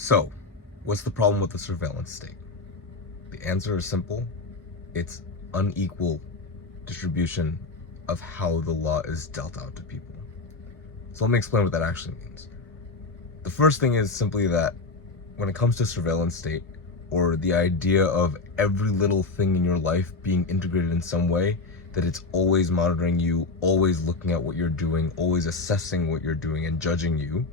So, what's the problem with the surveillance state? The answer is simple. It's unequal distribution of how the law is dealt out to people. So let me explain what that actually means. The first thing is simply that when it comes to surveillance state, or the idea of every little thing in your life being integrated in some way, that it's always monitoring you, always looking at what you're doing, always assessing what you're doing and judging you,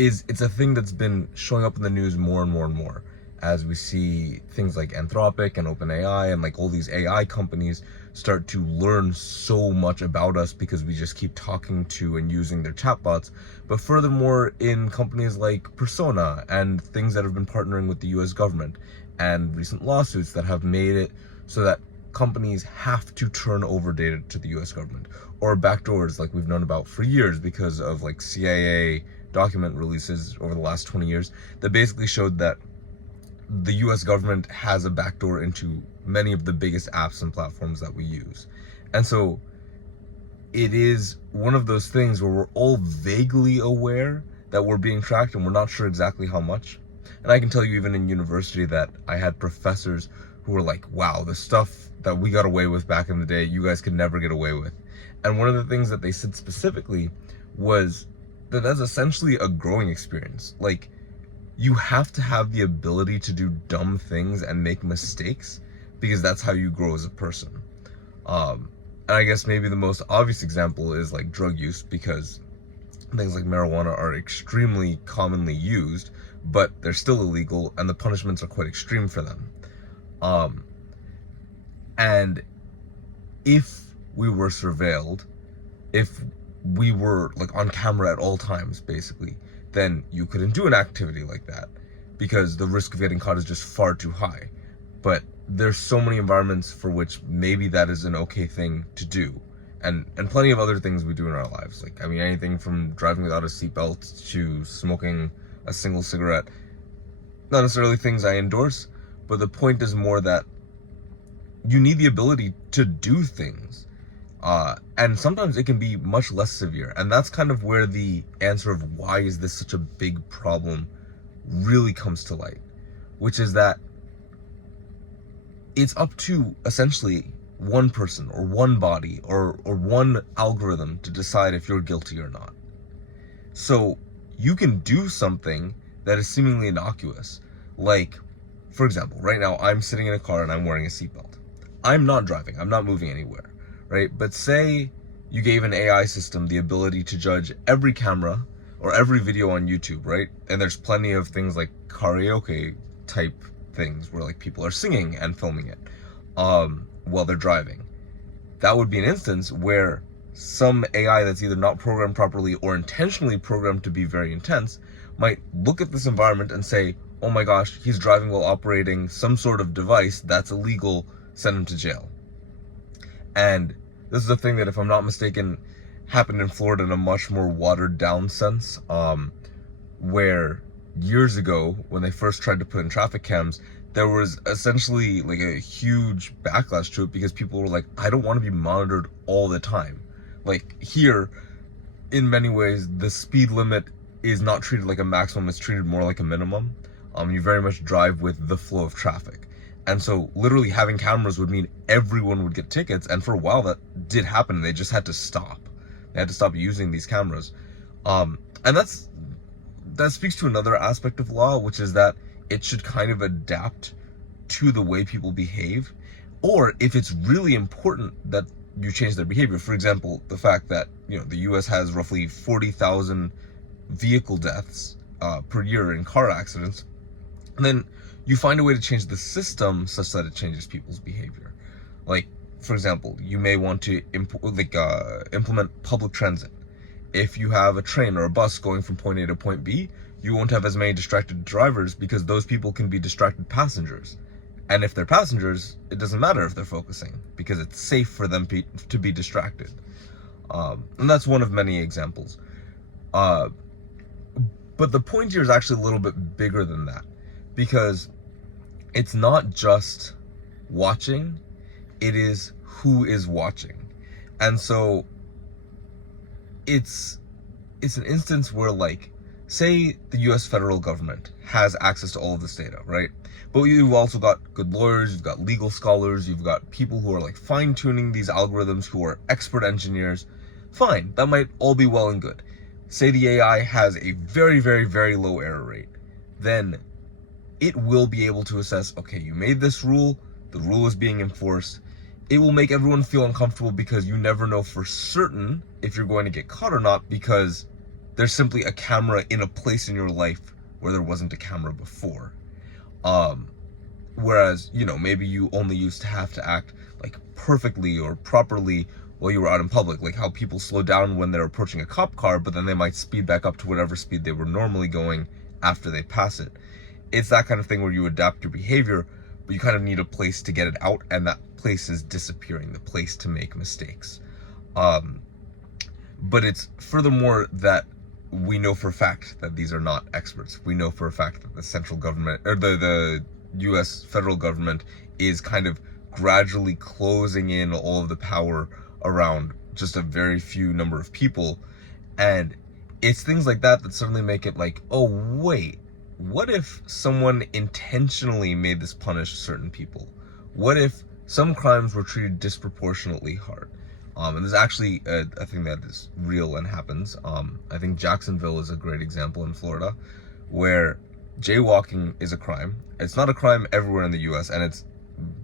it's a thing that's been showing up in the news more and more and more as we see things like Anthropic and OpenAI and like all these AI companies start to learn so much about us because we just keep talking to and using their chatbots. But furthermore, in companies like Persona and things that have been partnering with the US government and recent lawsuits that have made it so that companies have to turn over data to the US government, or backdoors like we've known about for years because of like CIA document releases over the last 20 years that basically showed that the US government has a backdoor into many of the biggest apps and platforms that we use. And so it is one of those things where we're all vaguely aware that we're being tracked and we're not sure exactly how much. And I can tell you, even in university, that I had professors who were like, wow, the stuff that we got away with back in the day, you guys could never get away with. And one of the things that they said specifically was that that's essentially a growing experience. Like, you have to have the ability to do dumb things and make mistakes because that's how you grow as a person. And I guess maybe the most obvious example is like drug use, because things like marijuana are extremely commonly used, but they're still illegal and the punishments are quite extreme for them. And if we were surveilled, if we were like on camera at all times, basically, then you couldn't do an activity like that because the risk of getting caught is just far too high. But there's so many environments for which maybe that is an okay thing to do, and plenty of other things we do in our lives. Like, I mean, anything from driving without a seatbelt to smoking a single cigarette. Not necessarily things I endorse, but the point is more that you need the ability to do things. And sometimes it can be much less severe. And that's kind of where the answer of why is this such a big problem really comes to light, which is that it's up to essentially one person or one body or one algorithm to decide if you're guilty or not. So you can do something that is seemingly innocuous. Like, for example, right now I'm sitting in a car and I'm wearing a seatbelt. I'm not driving, I'm not moving anywhere, right? But say you gave an AI system the ability to judge every camera or every video on YouTube, right? And there's plenty of things like karaoke type things where like people are singing and filming it while they're driving. That would be an instance where some AI that's either not programmed properly or intentionally programmed to be very intense might look at this environment and say, oh my gosh, he's driving while operating some sort of device that's illegal, send him to jail. And this is a thing that, if I'm not mistaken, happened in Florida in a much more watered down sense, where years ago, when they first tried to put in traffic cams, there was essentially like a huge backlash to it because people were like, I don't want to be monitored all the time. Like, here, in many ways, the speed limit is not treated like a maximum, it's treated more like a minimum. You very much drive with the flow of traffic. And so literally having cameras would mean everyone would get tickets. And for a while that did happen. They just had to stop. They had to stop using these cameras. And that speaks to another aspect of law, which is that it should kind of adapt to the way people behave. Or if it's really important that you change their behavior. For example, the fact that, the US has roughly 40,000 vehicle deaths per year in car accidents. And then you find a way to change the system such that it changes people's behavior. Like, for example, you may want to implement public transit. If you have a train or a bus going from point A to point B, you won't have as many distracted drivers because those people can be distracted passengers. And if they're passengers, it doesn't matter if they're focusing because it's safe for them to be distracted. And that's one of many examples. But the point here is actually a little bit bigger than that, because it's not just watching, it is who is watching. And so it's an instance where, like, say the US federal government has access to all of this data, right? But you've also got good lawyers, you've got legal scholars, you've got people who are like fine-tuning these algorithms, who are expert engineers. Fine, that might all be well and good. Say the AI has a very, very, very low error rate. Then it will be able to assess, okay, you made this rule, the rule is being enforced. It will make everyone feel uncomfortable because you never know for certain if you're going to get caught or not, because there's simply a camera in a place in your life where there wasn't a camera before. Whereas, maybe you only used to have to act like perfectly or properly while you were out in public, like how people slow down when they're approaching a cop car, but then they might speed back up to whatever speed they were normally going after they pass it. It's that kind of thing where you adapt your behavior, but you kind of need a place to get it out, and that place is disappearing, the place to make mistakes. But it's furthermore that we know for a fact that these are not experts. We know for a fact that the central government, or the US federal government, is kind of gradually closing in all of the power around just a very few number of people. And it's things like that that suddenly make it like, oh wait, what if someone intentionally made this punish certain people? What if some crimes were treated disproportionately hard? And there's actually a thing that is real and happens. I think Jacksonville is a great example in Florida, where jaywalking is a crime. It's not a crime everywhere in the US, and it's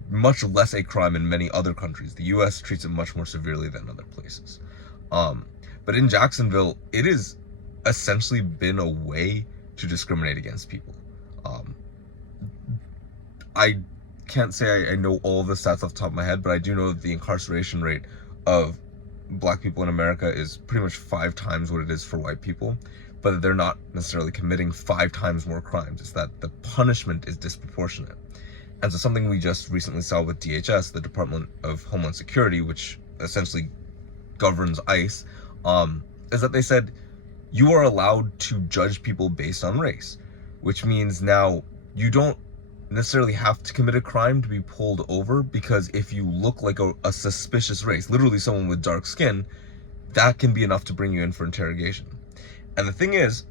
much less a crime in many other countries. The US treats it much more severely than other places. But in Jacksonville, it has essentially been a way to discriminate against people. I can't say I know all of the stats off the top of my head, but I do know that the incarceration rate of black people in America is pretty much 5 times what it is for white people, but they're not necessarily committing 5 times more crimes. It's that the punishment is disproportionate. And so something we just recently saw with DHS, the Department of Homeland Security, which essentially governs ICE, is that they said you are allowed to judge people based on race, which means now you don't necessarily have to commit a crime to be pulled over, because if you look like a suspicious race, literally someone with dark skin, that can be enough to bring you in for interrogation. And the thing is,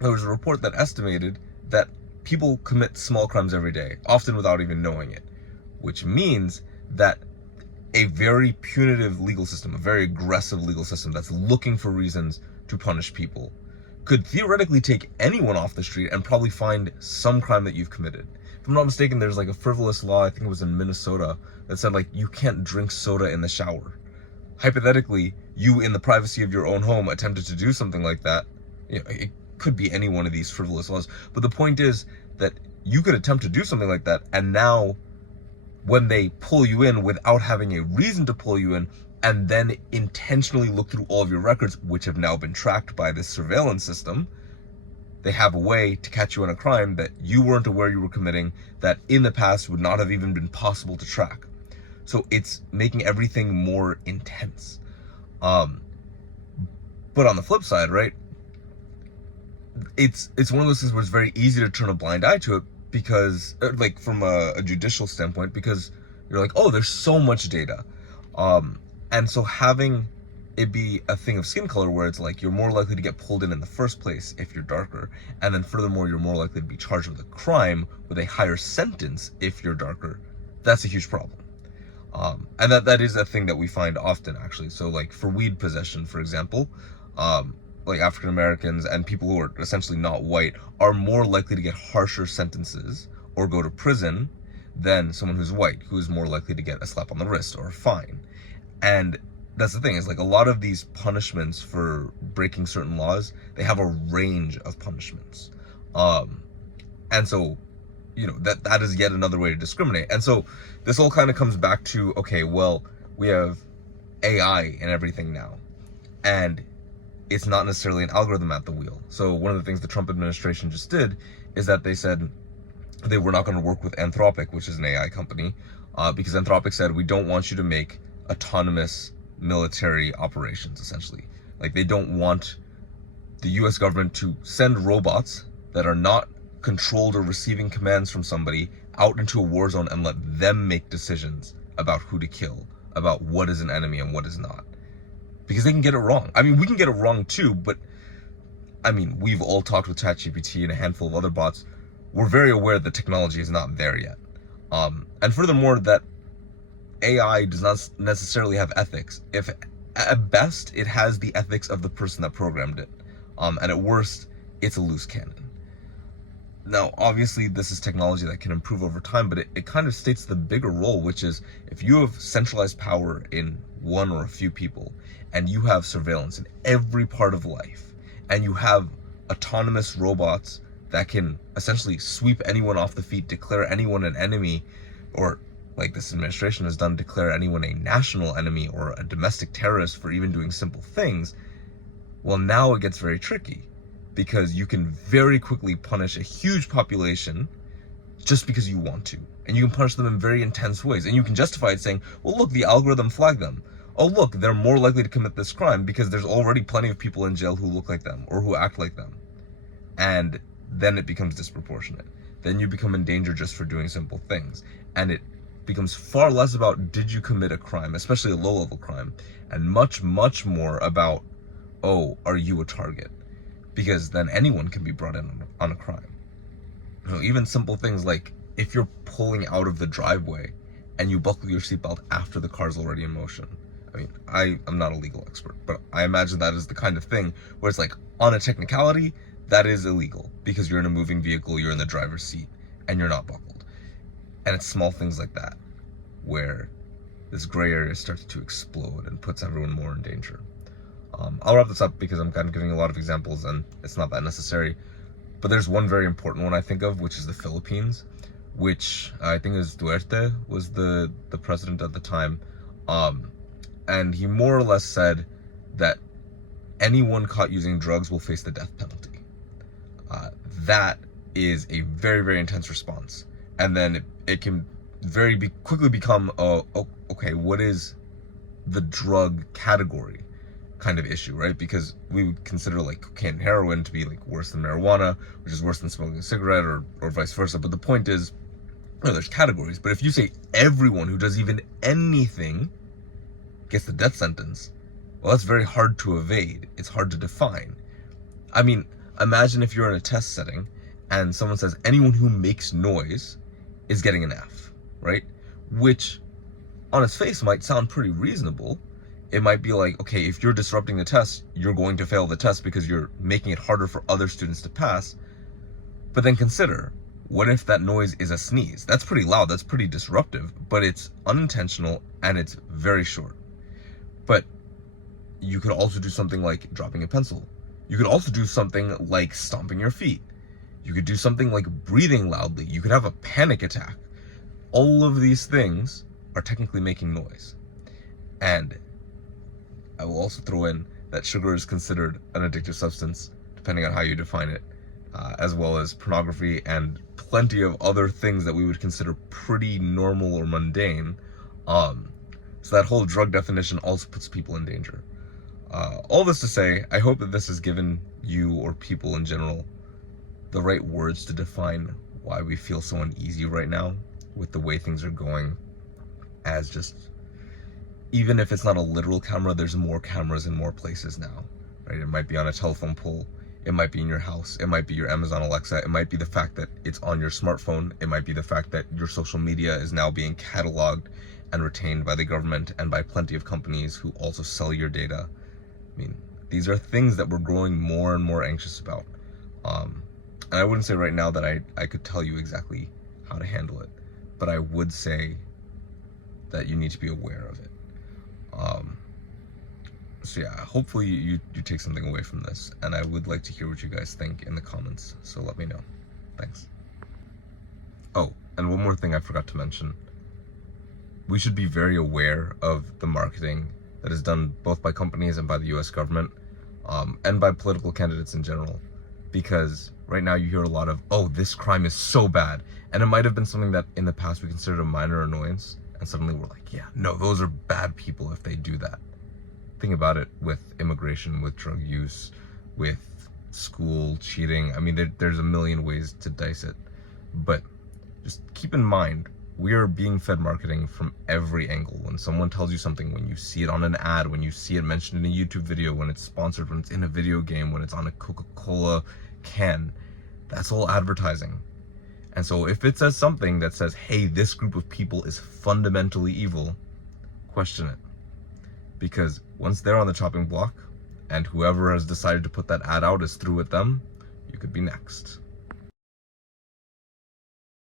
there was a report that estimated that people commit small crimes every day, often without even knowing it, which means that a very punitive legal system, a very aggressive legal system that's looking for reasons to punish people, could theoretically take anyone off the street and probably find some crime that you've committed. If I'm not mistaken, there's like a frivolous law, I think it was in Minnesota, that said like you can't drink soda in the shower. Hypothetically, you in the privacy of your own home attempted to do something like that. It could be any one of these frivolous laws, but the point is that you could attempt to do something like that, and now when they pull you in without having a reason to pull you in, and then intentionally look through all of your records, which have now been tracked by this surveillance system, they have a way to catch you on a crime that you weren't aware you were committing, that in the past would not have even been possible to track. So it's making everything more intense. But on the flip side, right, it's one of those things where it's very easy to turn a blind eye to it, because like from a judicial standpoint, because you're like, oh, there's so much data. And so having it be a thing of skin color, where it's like you're more likely to get pulled in the first place if you're darker, and then furthermore you're more likely to be charged with a crime with a higher sentence if you're darker, that's a huge problem. And that is a thing that we find often, actually. So like for weed possession, for example, like African Americans and people who are essentially not white are more likely to get harsher sentences or go to prison than someone who's white, who is more likely to get a slap on the wrist or a fine. And that's the thing, is like a lot of these punishments for breaking certain laws, they have a range of punishments. And so, that is yet another way to discriminate. And so this all kind of comes back to, okay, well, we have AI and everything now, and it's not necessarily an algorithm at the wheel. So one of the things the Trump administration just did is that they said they were not going to work with Anthropic, which is an AI company, because Anthropic said, we don't want you to make autonomous military operations, essentially. Like, they don't want the US government to send robots that are not controlled or receiving commands from somebody out into a war zone and let them make decisions about who to kill, about what is an enemy and what is not. Because they can get it wrong. I mean, we can get it wrong too, but I mean, we've all talked with ChatGPT and a handful of other bots. We're very aware the technology is not there yet. And furthermore, that AI does not necessarily have ethics. If at best it has the ethics of the person that programmed it, and at worst, it's a loose cannon. Now, obviously, this is technology that can improve over time, but it kind of states the bigger role, which is if you have centralized power in one or a few people, and you have surveillance in every part of life, and you have autonomous robots that can essentially sweep anyone off the feet, declare anyone an enemy, or like this administration has done, declare anyone a national enemy or a domestic terrorist for even doing simple things, well, now it gets very tricky, because you can very quickly punish a huge population just because you want to. And you can punish them in very intense ways. And you can justify it saying, well, look, the algorithm flagged them. Oh, look, they're more likely to commit this crime because there's already plenty of people in jail who look like them or who act like them. And then it becomes disproportionate. Then you become in danger just for doing simple things. And it becomes far less about did you commit a crime, especially a low-level crime, and much, much more about, oh, are you a target? Because then anyone can be brought in on a crime. You know, even simple things like if you're pulling out of the driveway and you buckle your seatbelt after the car's already in motion. I mean, I'm not a legal expert, but I imagine that is the kind of thing where it's like, on a technicality, that is illegal because you're in a moving vehicle, you're in the driver's seat, and you're not buckled. And it's small things like that where this gray area starts to explode and puts everyone more in danger. I'll wrap this up because I'm kind of giving a lot of examples and it's not that necessary. But there's one very important one I think of, which is the Philippines, which I think is Duterte was the president at the time. And he more or less said that anyone caught using drugs will face the death penalty. That is a very, very intense response. And then it can quickly become, okay, what is the drug category kind of issue, right? Because we would consider like cocaine and heroin to be like worse than marijuana, which is worse than smoking a cigarette, or vice versa. But the point is, you know, there's categories. But if you say everyone who does even anything gets the death sentence, well, that's very hard to evade. It's hard to define. I mean, imagine if you're in a test setting and someone says anyone who makes noise is getting an F, right? Which on its face might sound pretty reasonable. It might be like, okay, if you're disrupting the test, you're going to fail the test because you're making it harder for other students to pass. But then consider, what if that noise is a sneeze? That's pretty loud, that's pretty disruptive, but it's unintentional and it's very short. But you could also do something like dropping a pencil. You could also do something like stomping your feet. You could do something like breathing loudly. You could have a panic attack. All of these things are technically making noise. And I will also throw in that sugar is considered an addictive substance, depending on how you define it, as well as pornography and plenty of other things that we would consider pretty normal or mundane. So that whole drug definition also puts people in danger. All this to say, I hope that this has given you or people in general the right words to define why we feel so uneasy right now with the way things are going, as just, even if it's not a literal camera, there's more cameras in more places now, right? It might be on a telephone pole, it might be in your house, it might be your Amazon Alexa, it might be the fact that it's on your smartphone, it might be the fact that your social media is now being cataloged and retained by the government and by plenty of companies who also sell your data. I mean, these are things that we're growing more and more anxious about. And I wouldn't say right now that I could tell you exactly how to handle it, but I would say that you need to be aware of it. So yeah, hopefully you take something away from this, and I would like to hear what you guys think in the comments, so let me know. Thanks. Oh, and one more thing I forgot to mention. We should be very aware of the marketing that is done both by companies and by the US government, and by political candidates in general. Because right now you hear a lot of, oh, this crime is so bad. And it might have been something that in the past we considered a minor annoyance, and suddenly we're like, yeah, no, those are bad people if they do that. Think about it with immigration, with drug use, with school cheating. I mean, there's a million ways to dice it. But just keep in mind, We are being fed marketing from every angle. When someone tells you something, when you see it on an ad, when you see it mentioned in a YouTube video, when it's sponsored, when it's in a video game, when it's on a Coca-Cola can, that's all advertising. And so if it says something that says, hey, this group of people is fundamentally evil, question it. Because once they're on the chopping block, and whoever has decided to put that ad out is through with them, you could be next.